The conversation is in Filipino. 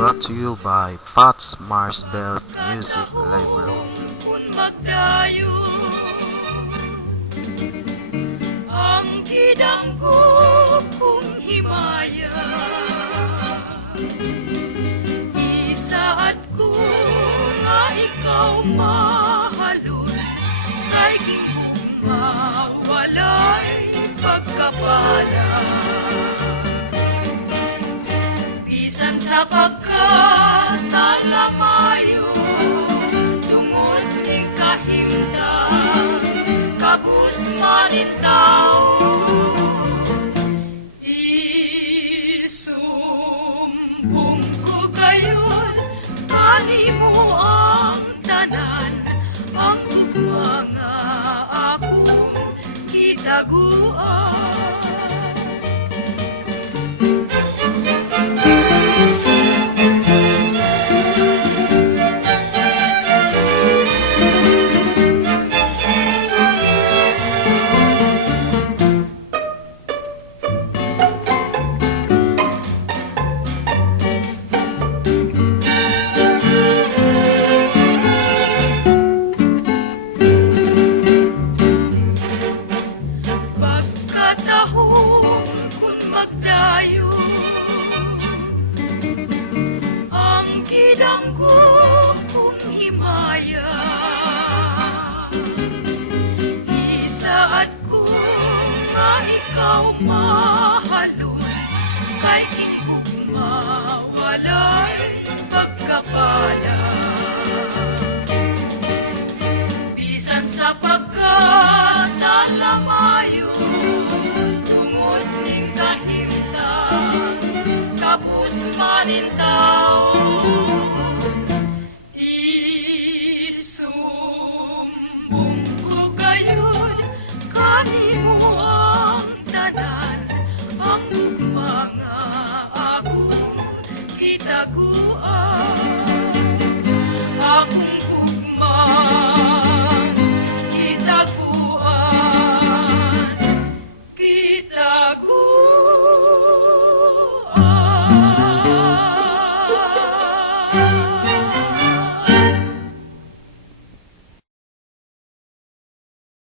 Brought to you by Pat's Mars Belt Music Library. Kung magdayo ang gidangko kung himaya, isaad ko nga ikaw mahalon, kay gingkong mawalay pagkapala. Bisan sa pagkatalamayo, tungod ni kahimdang, kabus manitaw. Isumbong ko gayon, kanimo ang tanan, ang tugma nga akong gitagu-an. Pagkatahong kung magdayo ang gidangko kung himaya, isaad ko nga ikaw mahalon, kay